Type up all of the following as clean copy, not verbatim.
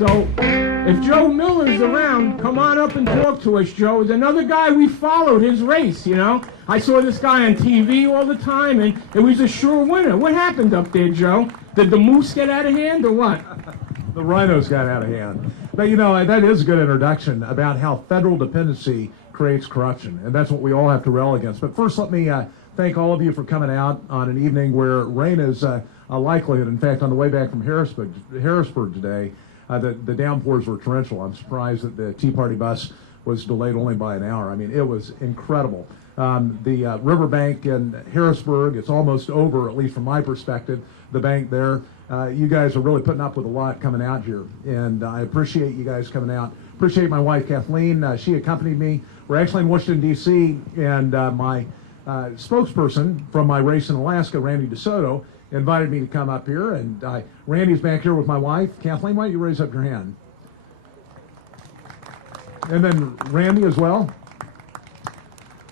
So if Joe Miller's around, come on up and talk to us, Joe. There's another guy we followed his race, you know. I saw this guy on TV all the time, and it was a sure winner. What happened up there, Joe? Did the moose get out of hand or what? The rhinos got out of hand. But, you know, that is a good introduction about how federal dependency creates corruption, and that's what we all have to rail against. But first, let me thank all of you for coming out on an evening where rain is a likelihood. In fact, on the way back from Harrisburg today, the downpours were torrential. I'm surprised that the Tea Party bus was delayed only by an hour. I mean, it was incredible. The riverbank in Harrisburg, it's almost over, at least from my perspective, the bank there. You guys are really putting up with a lot coming out here, and I appreciate you guys coming out. Appreciate my wife, Kathleen. She accompanied me. We're actually in Washington, D.C., and my spokesperson from my race in Alaska, Randy DeSoto, invited me to come up here, and Randy's back here with my wife. Kathleen, why don't you raise up your hand? And then Randy as well.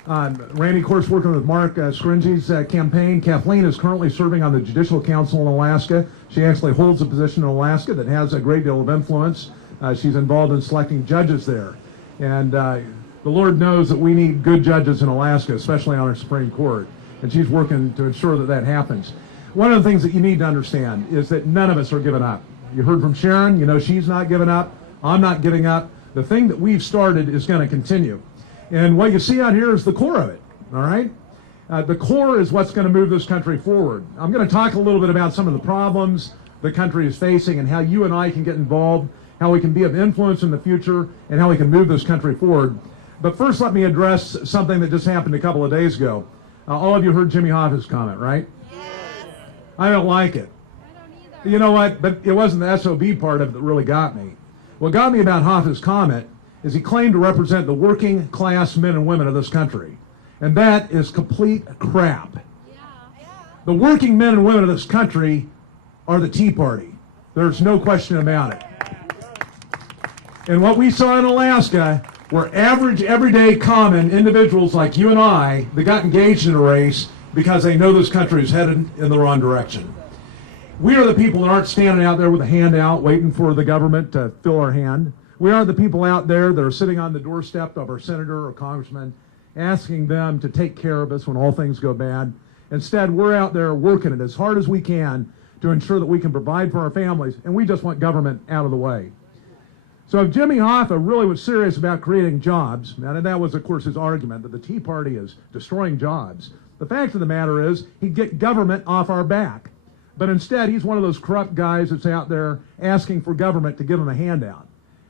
Randy, of course, working with Mark Scringy's campaign. Kathleen is currently serving on the Judicial Council in Alaska. She actually holds a position in Alaska that has a great deal of influence. She's involved in selecting judges there. And the Lord knows that we need good judges in Alaska, especially on our Supreme Court. And she's working to ensure that that happens. One of the things that you need to understand is that none of us are giving up. You heard from Sharon, you know, she's not giving up. I'm not giving up. The thing that we've started is going to continue. And what you see out here is the core of it, all right? The core is what's going to move this country forward. I'm going to talk a little bit about some of the problems the country is facing and how you and I can get involved, how we can be of influence in the future, and how we can move this country forward. But first, let me address something that just happened a couple of days ago. All of you heard Jimmy Hoffa's comment, right? Yes. I don't like it. I don't either. You know what? But it wasn't the SOB part of it that really got me. What got me about Hoffa's comment is he claimed to represent the working class men and women of this country. And that is complete crap. Yeah. The working men and women of this country are the Tea Party. There's no question about it. And what we saw in Alaska were average, everyday, common individuals like you and I that got engaged in a race because they know this country is headed in the wrong direction. We are the people that aren't standing out there with a hand out waiting for the government to fill our hand. We are the people out there that are sitting on the doorstep of our senator or congressman asking them to take care of us when all things go bad. Instead, we're out there working it as hard as we can to ensure that we can provide for our families, and we just want government out of the way. So if Jimmy Hoffa really was serious about creating jobs, and that was, of course, his argument, that the Tea Party is destroying jobs, the fact of the matter is he'd get government off our back. But instead, he's one of those corrupt guys that's out there asking for government to give him a handout,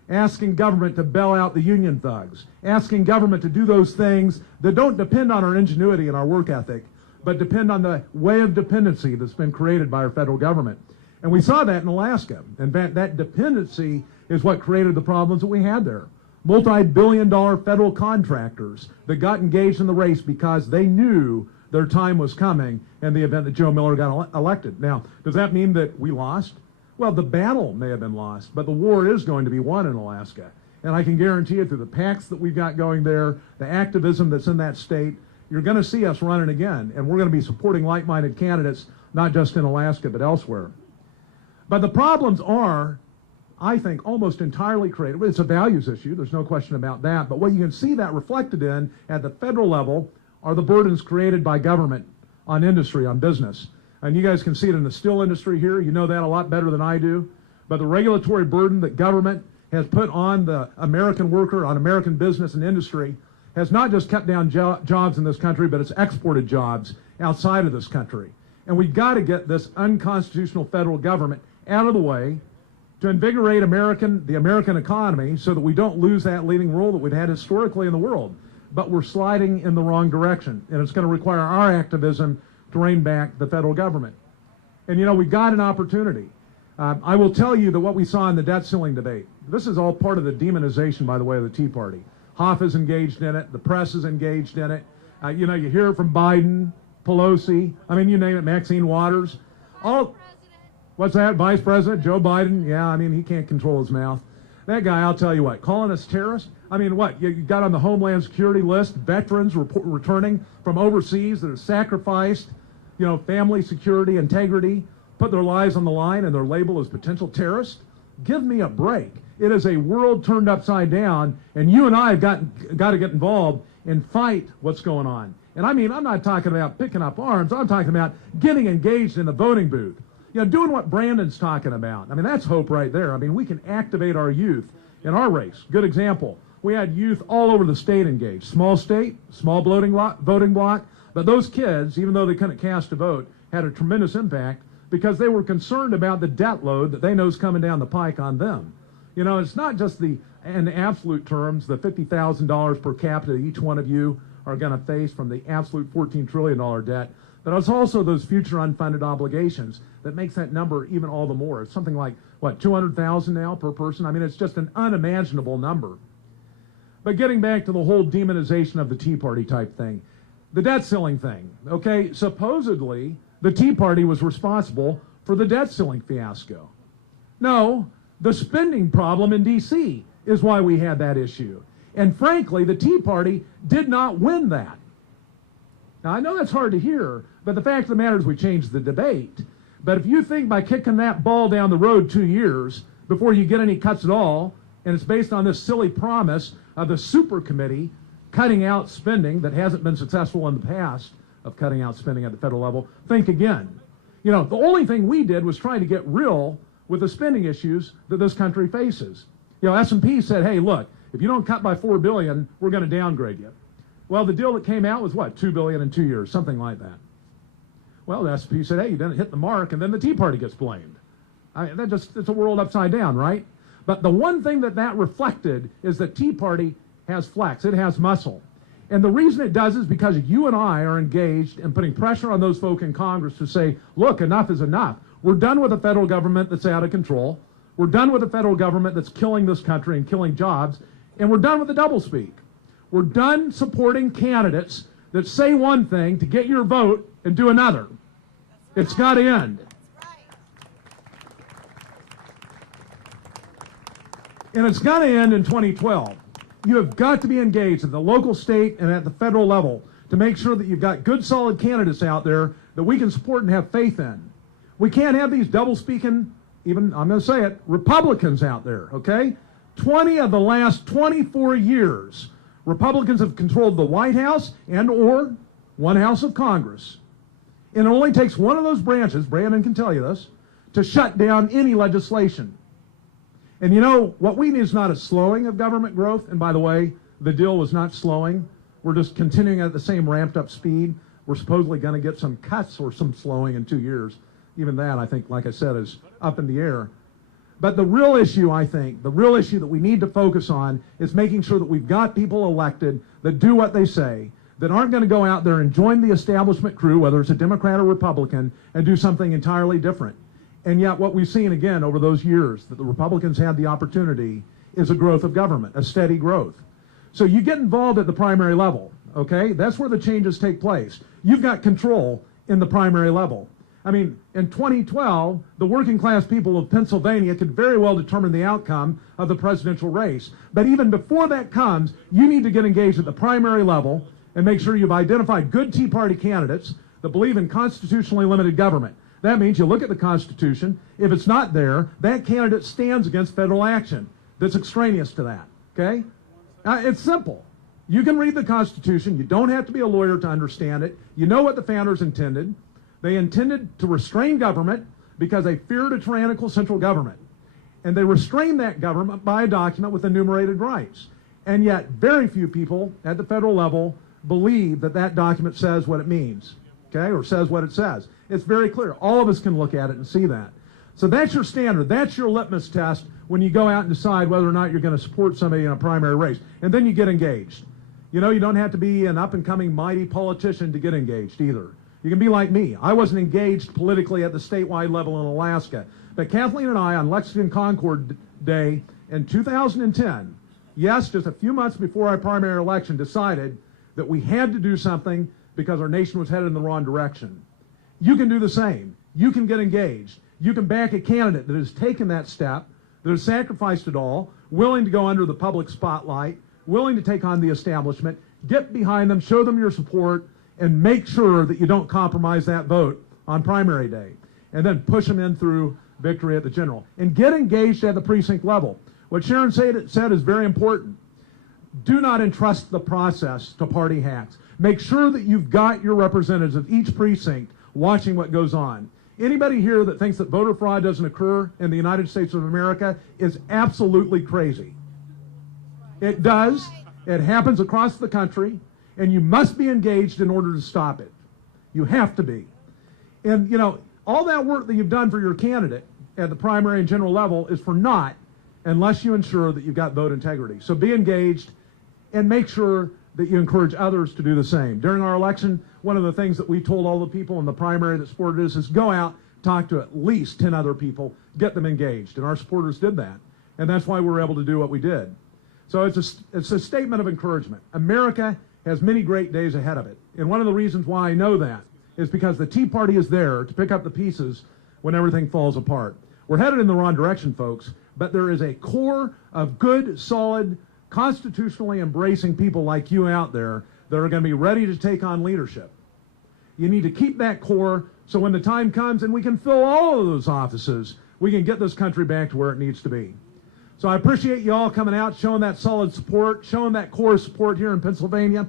asking government to bail out the union thugs, asking government to do those things that don't depend on our ingenuity and our work ethic, but depend on the way of dependency that's been created by our federal government. And we saw that in Alaska. In fact, that dependency is what created the problems that we had there. Multi-billion-dollar federal contractors that got engaged in the race because they knew their time was coming in the event that Joe Miller got elected. Now, does that mean that we lost? Well, the battle may have been lost, but the war is going to be won in Alaska. And I can guarantee you through the PACs that we've got going there, the activism that's in that state, you're going to see us running again. And we're going to be supporting like-minded candidates, not just in Alaska, but elsewhere. But the problems are, I think, almost entirely created. It's a values issue. There's no question about that. But what you can see that reflected in at the federal level are the burdens created by government on industry, on business. And you guys can see it in the steel industry here. You know that a lot better than I do. But the regulatory burden that government has put on the American worker, on American business and industry, has not just kept down jobs in this country, but it's exported jobs outside of this country. And we've got to get this unconstitutional federal government out of the way to invigorate the American economy so that we don't lose that leading role that we've had historically in the world. But we're sliding in the wrong direction, and it's going to require our activism to rein back the federal government. And you know, we've got an opportunity. I will tell you that what we saw in the debt ceiling debate, this is all part of the demonization, by the way, of the Tea Party. Hoffa's engaged in it, the press is engaged in it. You know, you hear it from Biden, Pelosi, I mean, you name it, Maxine Waters. All, what's that, Vice President Joe Biden? Yeah, I mean, he can't control his mouth. That guy, I'll tell you what, calling us terrorists? I mean, what, you got on the Homeland Security list veterans returning from overseas that have sacrificed, family security, integrity, put their lives on the line, and they're labeled as potential terrorists? Give me a break. It is a world turned upside down, and you and I have got to get involved and fight what's going on. And I mean, I'm not talking about picking up arms. I'm talking about getting engaged in the voting booth. You know, doing what Brandon's talking about. I mean, that's hope right there. I mean, we can activate our youth in our race. Good example. We had youth all over the state engaged. Small state, small voting block. But those kids, even though they couldn't cast a vote, had a tremendous impact because they were concerned about the debt load that they know is coming down the pike on them. You know, it's not just in absolute terms, the $50,000 per capita each one of you are going to face from the absolute $14 trillion debt, but it's also those future unfunded obligations that makes that number even all the more. It's something like, what, 200,000 now per person? I mean, it's just an unimaginable number. But getting back to the whole demonization of the Tea Party type thing, the debt ceiling thing, okay, supposedly the Tea Party was responsible for the debt ceiling fiasco. No, the spending problem in D.C. is why we had that issue. And frankly, the Tea Party did not win that. Now, I know that's hard to hear, but the fact of the matter is we changed the debate. But if you think by kicking that ball down the road 2 years before you get any cuts at all, and it's based on this silly promise of the super committee cutting out spending that hasn't been successful in the past of cutting out spending at the federal level, think again. You know, the only thing we did was try to get real with the spending issues that this country faces. You know, S&P said, hey, look, if you don't cut by $4 billion, we're going to downgrade you. Well, the deal that came out was what, $2 billion in 2 years, something like that. Well, the S&P said, hey, you didn't hit the mark, and then the Tea Party gets blamed. I mean, it's a world upside down, right? But the one thing that reflected is that Tea Party has flex, it has muscle. And the reason it does is because you and I are engaged in putting pressure on those folk in Congress to say, look, enough is enough. We're done with a federal government that's out of control. We're done with a federal government that's killing this country and killing jobs. And we're done with the doublespeak. We're done supporting candidates that say one thing to get your vote and do another. It's got to end. And it's got to end in 2012. You have got to be engaged at the local, state, and at the federal level to make sure that you've got good, solid candidates out there that we can support and have faith in. We can't have these double-speaking, even, I'm going to say it, Republicans out there, okay? 20 of the last 24 years, Republicans have controlled the White House and or one house of Congress. And it only takes one of those branches, Brandon can tell you this, to shut down any legislation. And you know, what we need is not a slowing of government growth. And by the way, the deal was not slowing. We're just continuing at the same ramped up speed. We're supposedly going to get some cuts or some slowing in 2 years. Even that, I think, like I said, is up in the air. But the real issue, I think, the real issue that we need to focus on is making sure that we've got people elected that do what they say, that aren't going to go out there and join the establishment crew, whether it's a Democrat or Republican, and do something entirely different. And yet what we've seen again over those years that the Republicans had the opportunity is a growth of government, a steady growth. So you get involved at the primary level, okay? That's where the changes take place. You've got control in the primary level. I mean, in 2012, the working class people of Pennsylvania could very well determine the outcome of the presidential race. But even before that comes, you need to get engaged at the primary level and make sure you've identified good Tea Party candidates that believe in constitutionally limited government. That means you look at the Constitution. If it's not there, that candidate stands against federal action that's extraneous to that, okay? It's simple. You can read the Constitution. You don't have to be a lawyer to understand it. You know what the founders intended. They intended to restrain government because they feared a tyrannical central government. And they restrained that government by a document with enumerated rights. And yet, very few people at the federal level believe that that document says what it means, okay, or says what it says. It's very clear. All of us can look at it and see that. So that's your standard. That's your litmus test when you go out and decide whether or not you're going to support somebody in a primary race. And then you get engaged. You know, you don't have to be an up-and-coming mighty politician to get engaged either. You can be like me. I wasn't engaged politically at the statewide level in Alaska. But Kathleen and I, on Lexington Concord Day in 2010, yes, just a few months before our primary election, decided that we had to do something because our nation was headed in the wrong direction. You can do the same. You can get engaged. You can back a candidate that has taken that step, that has sacrificed it all, willing to go under the public spotlight, willing to take on the establishment, get behind them, show them your support, and make sure that you don't compromise that vote on primary day. And then push them in through victory at the general. And get engaged at the precinct level. What Sharon said is very important. Do not entrust the process to party hacks. Make sure that you've got your representatives of each precinct watching what goes on. Anybody here that thinks that voter fraud doesn't occur in the United States of America is absolutely crazy. It does. It happens across the country, and you must be engaged in order to stop it. You have to be. And, you know, all that work that you've done for your candidate at the primary and general level is for naught unless you ensure that you've got vote integrity. So be engaged and make sure that you encourage others to do the same. During our election, one of the things that we told all the people in the primary that supported us is go out, talk to at least 10 other people, get them engaged. And our supporters did that. And that's why we were able to do what we did. So it's a statement of encouragement. America has many great days ahead of it. And one of the reasons why I know that is because the Tea Party is there to pick up the pieces when everything falls apart. We're headed in the wrong direction, folks, but there is a core of good, solid, constitutionally embracing people like you out there that are going to be ready to take on leadership. You need to keep that core so when the time comes and we can fill all of those offices, we can get this country back to where it needs to be. So I appreciate you all coming out, showing that solid support, showing that core support here in Pennsylvania.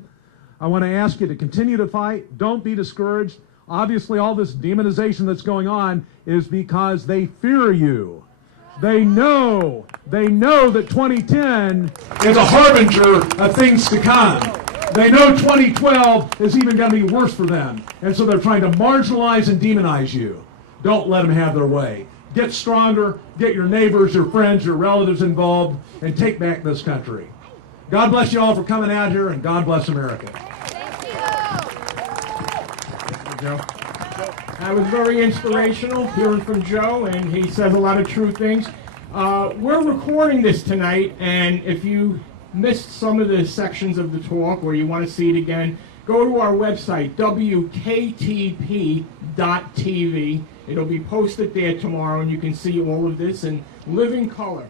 I want to ask you to continue to fight. Don't be discouraged. Obviously, all this demonization that's going on is because they fear you. They know that 2010 is a harbinger of things to come. They know 2012 is even going to be worse for them. And so they're trying to marginalize and demonize you. Don't let them have their way. Get stronger, get your neighbors, your friends, your relatives involved, and take back this country. God bless you all for coming out here, and God bless America. Thank you. Joe. That was very inspirational, hearing from Joe, and he says a lot of true things. We're recording this tonight, and if you missed some of the sections of the talk or you want to see it again, go to our website, wktp.tv. It'll be posted there tomorrow, and you can see all of this in living color.